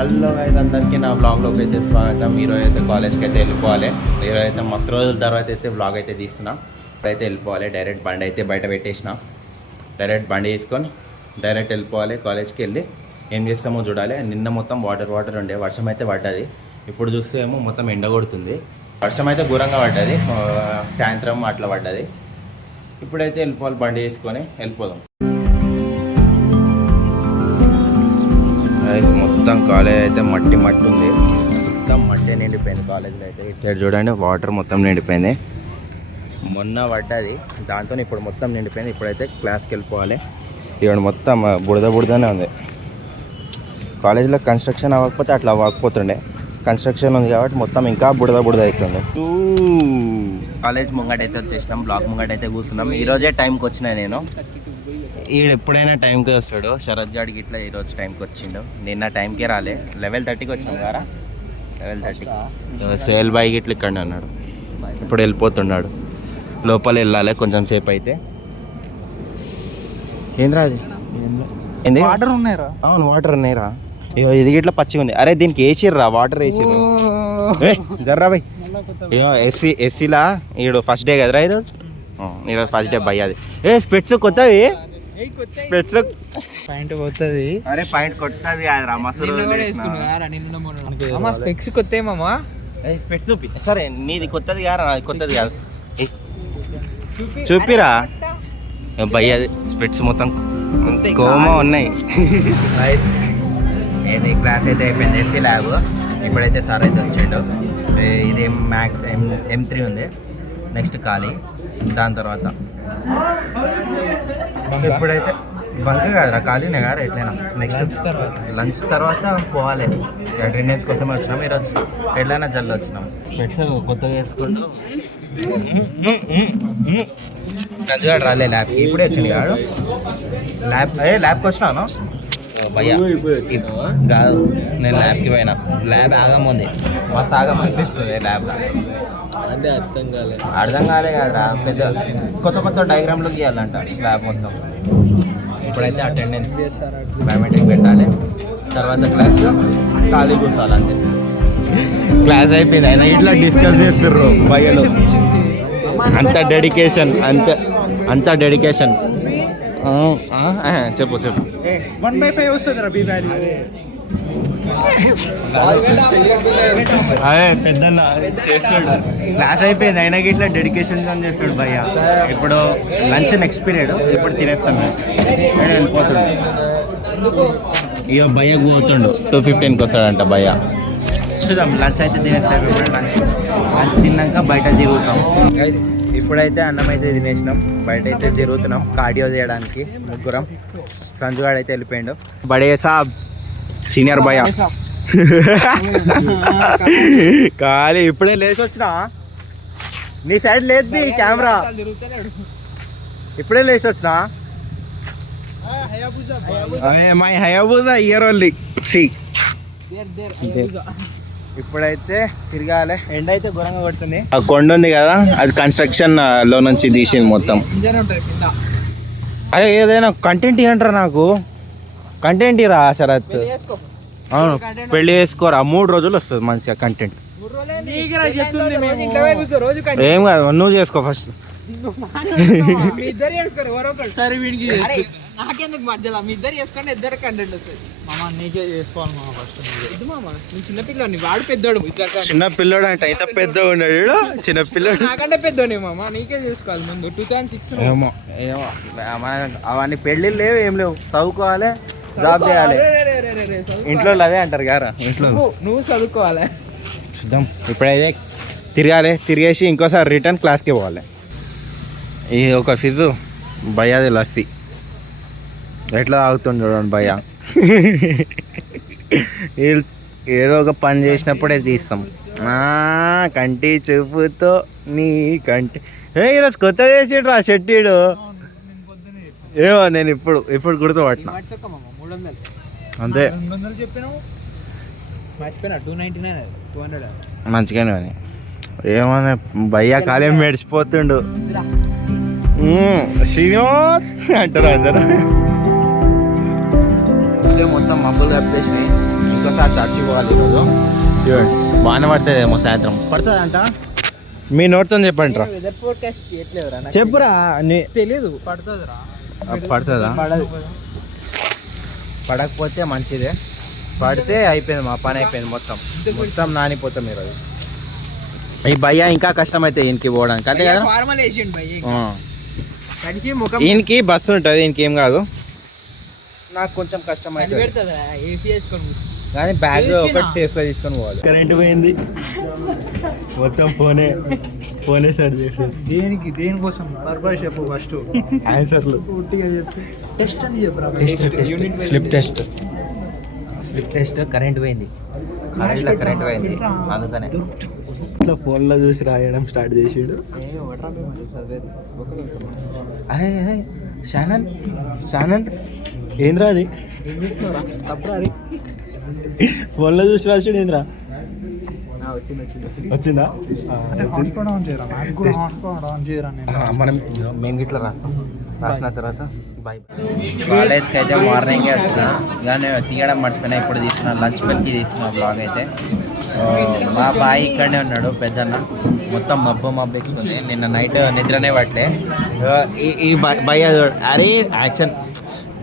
Hello అయితే అందరికీ నా బ్లాగ్లోకి అయితే స్వాగతం. ఈరోజు అయితే కాలేజ్కి అయితే వెళ్ళిపోవాలి. ఈరోజు అయితే మస్తు రోజుల తర్వాత అయితే బ్లాగ్ అయితే తీస్తున్నా. ఇప్పుడైతే వెళ్ళిపోవాలి. డైరెక్ట్ బండి అయితే బయట పెట్టేసిన. డైరెక్ట్ బండి తీసుకొని డైరెక్ట్ వెళ్ళిపోవాలి. కాలేజ్కి వెళ్ళి ఏం చేస్తామో చూడాలి. నిన్న మొత్తం వాటర్ ఉండే, వర్షం అయితే పడ్డది. ఇప్పుడు చూస్తే ఏమో మొత్తం ఎండ కొడుతుంది. వర్షం అయితే ఘోరంగా పడ్డది, సాయంత్రం అట్లా పడ్డది. ఇప్పుడైతే వెళ్ళిపోవాలి, బండి తీసుకొని వెళ్ళిపోదాం. మొత్తం కాలేజ్ అయితే మట్టి ఉంది. మొత్తం మట్టి నిండిపోయింది కాలేజ్లో అయితే. ఇక్కడ చూడండి వాటర్ మొత్తం నిండిపోయింది. మొన్న పడ్డది, దాంతో ఇప్పుడు మొత్తం నిండిపోయింది. ఇప్పుడైతే క్లాస్కి వెళ్ళిపోవాలి. ఇక్కడ మొత్తం బుడదనే ఉంది. కాలేజ్లో కన్స్ట్రక్షన్ అవ్వకపోతే అట్లా అవ్వకపోతుండే. కన్స్ట్రక్షన్ ఉంది కాబట్టి మొత్తం ఇంకా బుడద అవుతుంది. కాలేజ్ ముంగటైతే వచ్చేసినాం, బ్లాక్ ముంగటైతే కూర్చున్నాం. ఈరోజే టైంకి వచ్చినా నేను. ఈడు ఎప్పుడైనా టైంకి వస్తాడు. శరత్ గాడికి ఇట్లా ఈరోజు టైంకి వచ్చిండు. నిన్న టైంకే రాలే. 11:30కి వచ్చినాం కదా, 11:30. సేల్ బైక్ ఇట్లా ఇక్కడ అన్నాడు. ఇప్పుడు వెళ్ళిపోతున్నాడు. లోపల వెళ్ళాలి కొంచెం సేపు అయితే. ఏంద్రా అది? ఏంది? వాటర్ ఉన్నాయిరా? అవును వాటర్ ఉన్నాయిరా. అయ్యో ఇది ఇట్లా పచ్చిగా ఉంది. అరే దీనికి వేసిర్రా, వాటర్ వేసిర్రు. జర్రా బై. అయ్యో ఎస్సీలా ఈడు ఫస్ట్ డే కదరా ఈరోజు ఫస్ట్ డే బై. అది స్పెట్స్ కొత్తవి, స్పెట్స్ పాయింట్ పోతుంది. అరే పాయింట్ కొత్తది కాదురా, మస్తు స్పెక్స్ కొత్త మామా. స్పెట్స్ చూపి. సరే నీది కొత్తది కారా, అది కొత్తది కాదు. చూపిరా బై. అది స్పెట్స్ మొత్తం కోమా ఉన్నాయి. ఏది క్లాస్ అయితే అయిపోయింది, ఎస్సీ ల్యాబ్. ఇప్పుడైతే సార్ అయితే వచ్చిండు. ఇది మ్యాథ్స్ M3 ఉంది. నెక్స్ట్ ఖాళీ. దాని తర్వాత ఇప్పుడైతే బంక్ కాదురా, ఖాళీనే కదా ఎట్లయినా. నెక్స్ట్ లంచ్ తర్వాత పోవాలి. అటెండెన్స్ కోసమే వచ్చినాం ఈరోజు. ఎట్లయినా జల్లు వచ్చినాం. స్పెట్స్ కొత్తగా వేసుకుంటూ నంచుగాడు రాలే ల్యాబ్కి. ఇప్పుడే వచ్చింది కాడు ల్యాబ్కి వచ్చినాను భయ్యా. కాదు నేను ల్యాబ్కి పోయినా. ల్యాబ్ ఆగముంది, మస్తు ఆగమనిపిస్తుంది ల్యాబ్లో. అదే అర్థం కాలే కదరా. పెద్ద కొత్త డయాగ్రామ్లు గీయాలంట ల్యాబ్ మొత్తం. ఇప్పుడైతే అటెండెన్స్ బయోమెట్రిక్ పెట్టాలి. తర్వాత క్లాస్ ఖాళీ కూర్చోవాలి అంతే. క్లాస్ అయిపోయింది, అయినా ఇట్లా డిస్కస్ చేస్తుర్రు భయ్యలు. అంత డెడికేషన్, అంత డెడికేషన్. చెప్పు 1/5 వస్తుంది రా బి వాల్యూ. అదే పెద్దన్న చేస్తాడు. క్లాస్ అయిపోయింది అయినా ఇట్లా డెడికేషన్ చేస్తాడు భయ్య. ఇప్పుడు లంచ్ నెక్స్ట్ పీరియడ్. ఇప్పుడు తినేస్తాం మేము. వెళ్ళిపోతుండు ఇక భయ్యకు పోతుండు. 2:15కి వస్తాడంట భయ్య. చూద్దాం, లంచ్ అయితే తినేస్తాం. ఇప్పుడు లంచ్ తిన్నాక బయట తిరుగుతాం. ఇప్పుడైతే అన్నం అయితే తినేసినాం, బయట అయితే తిరుగుతున్నాం కార్డియో చేయడానికి. ముగ్గురం. సంజుగాడు అయితే వెళ్ళిపోయిండు. బడే సాబ్ సీనియర్ భయ్య ఖాళీ. ఇప్పుడే లేచి వచ్చినా. నీ సైడ్ లేదు కెమెరా. ఇప్పుడే లేచి వచ్చినా. My హయాబుజా year only. ఇప్పుడైతే తిరగాలి. ఎండ అయితే ఘోరంగా కొడుతుంది. ఆ కొండ ఉంది కదా, అది కన్స్ట్రక్షన్ లో నుంచి తీసింది మొత్తం. అరే ఏదైనా కంటెంట్ ఇవ్వంటారా నాకు. కంటెంట్ ఇరా శరత్. అవును పెళ్లి చేసుకోరా, 3 రోజులు వస్తుంది మంచిగా కంటెంట్. ఏం కాదు, నువ్వు చేసుకో ఫస్ట్. నాకెందుకు మధ్యలో మీ ఇద్దరు చేసుకోండి, ఇద్దరు కంటెంట్ వస్తుంది. మామ నీకే చేసుకోవాలి మామ ఫస్ట్. ఇది మామ నువ్వు చిన్నపిల్లోని, వాడు పెద్దోడు. చిన్న పిల్లోడు అంటే అయితే పెద్దగా ఉన్నాడు. చిన్న పిల్లోడు నాకంటే పెద్దోడే మామ, నీకే చేసుకోవాలి ముందు. 2006 ఏమో అవన్నీ పెళ్ళిళ్ళు లేవు, ఏం లేవు. చదువుకోవాలి, జాబ్ చేయాలి. ఇంట్లో అదే అంటారు కదా, ఇంట్లో నువ్వు చదువుకోవాలి. చూద్దాం. ఇప్పుడైతే తిరగాలి, తిరిగేసి ఇంకోసారి రిటర్న్ క్లాస్కి పోవాలి. ఈ ఒక ఫిజు భయ్యాది లస్సీ ఎట్లా తాగుతుంది చూడండి భయ్య. ఏదో ఒక పని చేసినప్పుడే తీస్తాం. కంటి చూపుతో నీ కంటి. ఈరోజు కొత్త చేసిండ్రు ఆ షెట్టీడు. ఏమో నేను ఇప్పుడు గుర్తుపట్టిన అంతే. మంచిగానే ఏమన్నా భయ్యా కాలేం మెడిచిపోతుండు. శ్రీనివాస్ అంటారు అందరు. మొత్తం మబ్బులు కప్పేసినాయి. ఇంకోసారి చర్చి పోవాలి ఈరోజు. చూడండి బాగానే పడుతుందేమో సాయంత్రం. పడుతుంది అంట మీ నోట్తో చెప్పండి రా. వెదర్ ఫోర్కాస్ట్ చేయట్లేదురా చెప్పురా. తెలియదు. పడుతుందిరా. పడుతుందా? పడకపోతే మంచిదే, పడితే అయిపోయింది, మా పని అయిపోయింది. మొత్తం నానిపోతాం ఈరోజు. ఈ భయ్య ఇంకా కష్టమైతే ఈయనకి పోవడానికి, అంతే కదా. ఫార్మల్ వేసిండు భయ్య. తడిసి ముఖం ఈయనకి బస్సు ఉంటుంది, ఈయనకేం కాదు. నాకు కొంచెం కష్టం అది అవుతుంది పెడుతుందిరా. ఏసీ వేసుకొని కానీ బ్యాగ్ ఒకటి సేఫ్గా తీసుకొని పోవాలి. కరెంట్ పోయింది, మొత్తం ఫోనే సెట్ చేసారు. దేనికోసం పర్పస్ చెప్పు ఫస్ట్. ఆన్సర్లు పూర్తిగా చెప్తే టెస్ట్ అని చెప్పరా. స్లిప్ టెస్ట్ కరెంట్ పోయింది, కరెంట్ పోయింది, అందుకనే ఇట్లా ఫోన్లో చూసి రాయడం స్టార్ట్ చేసాడు. అరే అరే శానన్ ఏంద్రా అది? ఫోన్లో చూసి రాసాడు. ఏంద్రా వచ్చిందా? మనం మేము గిట్లా రాసిన తర్వాత కాలేజ్కి అయితే మార్నింగే వచ్చిన, కానీ తీయడం మర్చిపోయినా. ఇప్పుడు తీసుకున్నా, లంచ్ బెల్కి తీసుకున్నా బ్లాగ్ అయితే. మా బాయ్ ఇక్కడనే ఉన్నాడు పెద్దన్న. మొత్తం మబ్బు ఎక్కుతుంది. నిన్న నైట్ నిద్రనే పట్టలే. ఈ బాయ్ అరే యాక్షన్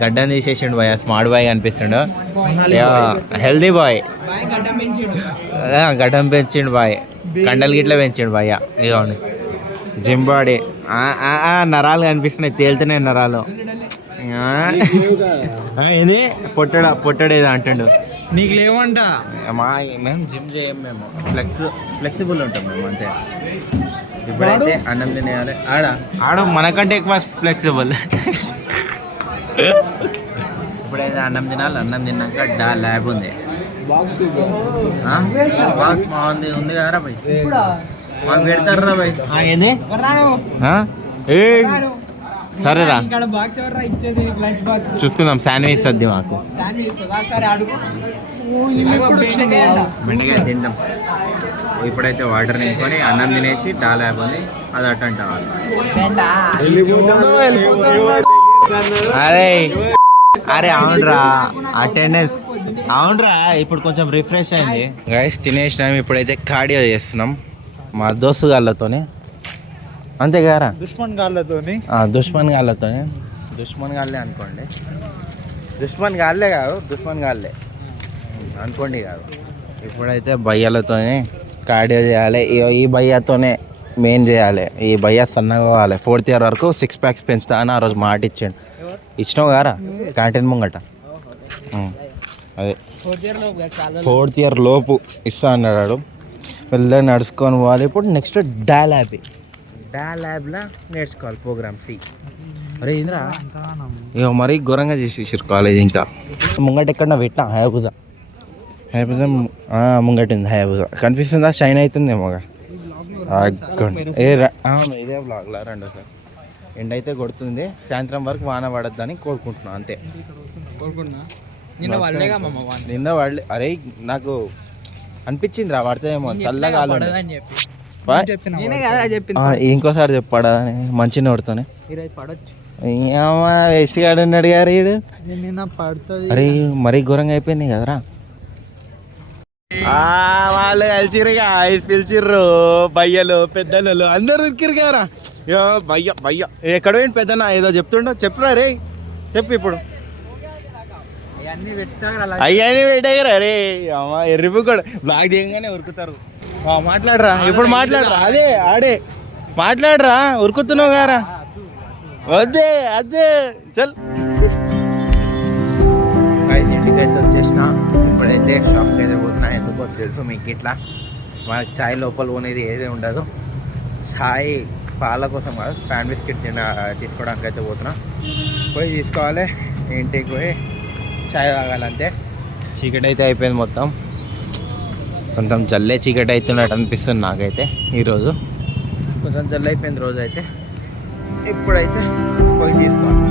గడ్డని తీసేసిండు బాయ్, స్మార్ట్ బాయ్ అనిపిస్తుండు. హెల్దీ బాయ్, గడ్డం పెంచిండు బాయ్, కండలు గిట్ల పెంచిండు బాయ్. ఇదిగోండి జిమ్ బాడీ. నరాలు కనిపిస్తున్నాయి, తేలుతున్నాయి నరాలు. ఇది పొట్టడేదో అంటుండు. నీకు లేవంట. మేము జిమ్ చేయం, మేము ఫ్లెక్సిబుల్ ఉంటాం మేము, అంతే. ఇప్పుడైతే అన్నం తినేయాలి. ఆడ మనకంటే ఎక్కువ ఫ్లెక్సిబుల్. ఇప్పుడైతే అన్నం తినాలి. అన్నం తిన్నాక ల్యాబ్ ఉంది. బాక్స్ బాగుంది, ఉంది కదరా భయ్, మాకు పెడతారా భయ్. ఏంది? సరేరా చూసుకుందాం. శాండ్విచ్ వద్ది మాకు, బెండకాయ తింటాం. ఇప్పుడైతే వాటర్ నింపుకొని అన్నం తినేసి ల్యాబ్ ఉంది, అది అటెండ్ అవ్వాలి. అరే అవునరా, అటెండెన్స్ అవునరా. ఇప్పుడు కొంచెం రిఫ్రెష్ అయింది గైస్, తినేసినాం. ఇప్పుడైతే కార్డియో చేస్తున్నాం మా దోస్తు గాళ్ళతోని, అంతే కదరా. దుష్మన్ గాళ్ళతోని దుష్మన్ గాళ్ళే అనుకోండి. దుష్మన్ గాళ్ళే కాదు, దుష్మన్ గాళ్ళే అనుకోండి కాదు. ఇప్పుడైతే భయ్యాలతోనే కార్డియో చేయాలి. ఈ భయ్యాతోనే మెయిన్ చేయాలి. ఈ భయ్యా సన్నగా కావాలి. 4th ఇయర్ వరకు 6 packs పెంచుతా అని ఆ రోజు మాట ఇచ్చాడు. ఇచ్చినావు కారా క్యాంటీన్ ముంగట. అదే 4th ఇయర్ లోపు ఇస్తా అన్నాడు. వెళ్ళి నడుచుకొని పోవాలి. ఇప్పుడు నెక్స్ట్ ల్యాబ్లో నేర్చుకోవాలి ప్రోగ్రామ్ సి. అరే ఇంద్రా ఇక మరీ ఘోరంగా చేసేసారు కాలేజ్. ఇంకా ముంగట ఎక్కడ పెట్టినా హయాబుజా ముంగటింది. హయాబుజా కనిపిస్తుందా? షైన్ అవుతుందేమో. ఇదే బ్లాగ్లా రెండోసారి. ఎండ అయితే కొడుతుంది, సాయంత్రం వరకు వాన పడద్దని కోరుకుంటున్నాను, అంతే. నిన్న పడలే. అరే నాకు అనిపించింది రా పడుతుందేమో, చల్లగా ఇంకోసారి చెప్పాడా మంచి నోడుతోనే. వేస్ట్ గాడు అన్నాడు గారు వీడు. అరే మరీ ఘోరంగా అయిపోయింది కదరా. వాళ్ళు కలిసిరుగా, పిలిచిర్రు భయ్యలు పెద్దలు అందరు ఉరికిరు కదరా. భయ్య ఎక్కడ పోయింది పెద్దన్న? ఏదో చెప్తుండో చెప్పురా రే, చెప్పు ఇప్పుడు. అయ్యని పెట్టారు. అరే అమ్మా ఎర్రిపు కూడా బ్లాక్ చేయగానే ఉరుకుతారు. మాట్లాడరా ఇప్పుడు, మాట్లాడరా. ఆడే మాట్లాడరా, ఉరుకుతున్నావు గారా. అదే చల్. ఇంటికి అయితే వచ్చేసిన. ఇప్పుడైతే షాప్కి అయితే పోతున్నా. ఎందుకో తెలుసు మీకు, ఇట్లా మనకి ఛాయ్ లోపల పోనేది ఏదే ఉండదు. ఛాయ్ పాల కోసం కాదు, ప్యాన్ బిస్కెట్ తీసుకోవడానికి అయితే పోతున్నా. పోయి తీసుకోవాలి, ఇంటికి పోయి ఛాయ్ తాగాలంతే. చీకటి అయితే అయిపోయింది మొత్తం, కొంచెం జల్లే చీకటి అవుతున్నట్టు అనిపిస్తుంది నాకైతే. ఈరోజు కొంచెం జల్లు అయిపోయింది రోజు అయితే. ఇప్పుడైతే పోయి తీసుకోవాలి.